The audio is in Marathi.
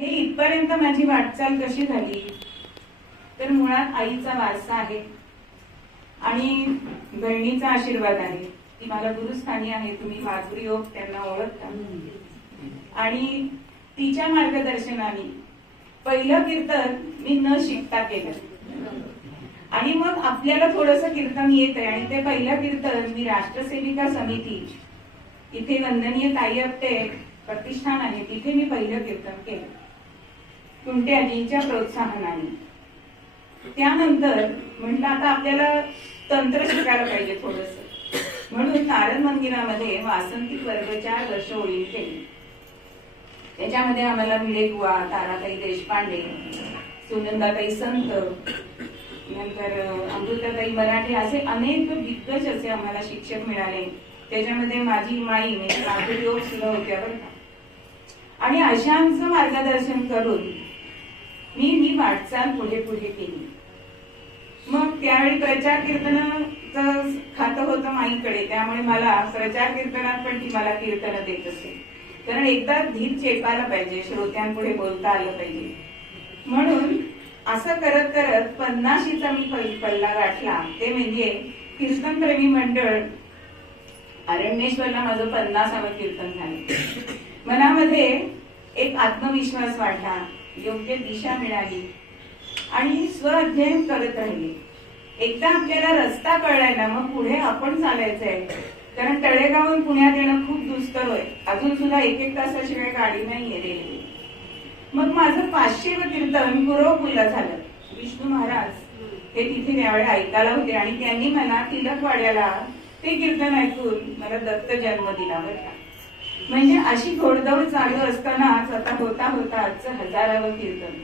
हे इथपर्यंत माझी वाटचाल कशी झाली तर मुळात आईचा वारसा आहे आणि बहिणीचा आशीर्वाद आहे. ती मला गुरुस्थानी आहे. तुम्ही माधुरी योग त्यांना ओळखता. आणि तिच्या मार्गदर्शनाने पहिलं कीर्तन मी न शिकता केलं आणि मग आपल्याला थोडंसं कीर्तन येत आहे आणि ते पहिलं कीर्तन मी राष्ट्रसेविका समिती इथे वंदनीय ताई आपटे प्रतिष्ठान आहे तिथे मी पहिलं कीर्तन केलं कुंटे आजींच्या प्रोत्साहनाने. त्यानंतर म्हटलं आता आपल्याला तंत्र शिकायला पाहिजे थोडस, म्हणून नारद मंदिरामध्ये वासंतिक वर्ग 4 वर्ष ओळी केली. त्याच्यामध्ये आम्हाला भिडे बुवा, ताराताई देशपांडे, सुनंदाताई संत, नंतर अमृताताई मराठे असे अनेक दिग्गज असे आम्हाला शिक्षक मिळाले. त्याच्यामध्ये माझी माई म्हणजे माधुरी योग सुद्धा होत्या बरं का. आणि अशांचं मार्गदर्शन करून मी वाटचाल पुढे पुढे केली. मग त्यावेळी प्रचार कीर्तनाचं खातं होतं माईकडे, त्यामुळे मला प्रचार कीर्तनात पण ती मला कीर्तन देत असे. कारण एकदा धीर चेपायला पाहिजे, श्रोत्यांपुढे बोलता आलं पाहिजे. म्हणून असं करत करत 50शीचा मी पल्ला गाठला. ते म्हणजे कीर्तनप्रेमी मंडळ अरण्येश्वरला माझं 50वं कीर्तन झालं. मनामध्ये एक आत्मविश्वास वाढला, योग्य दिशा मिळाली आणि स्वअध्ययन करत राहिले. एकदा आपल्याला रस्ता कळलाय ना मग पुढे आपण चालायचंय. कारण तळेगावहून पुण्यात येणं खूप दुस्तर होय. अजून सुद्धा 1-1 तासाशिवाय गाडी नाहीये रेल्वे. मग माझं 500वं कीर्तन गुरवपूरला झालं. विष्णू महाराज हे तिथे त्यावेळी ऐकायला होते आणि त्यांनी मला तिलकवाड्याला ते कीर्तन ऐकून मला दत्त जन्म दिला बरं का. म्हणजे अशी घोडदौड चालू असतानाच आता होता आजचं 1000वं कीर्तन.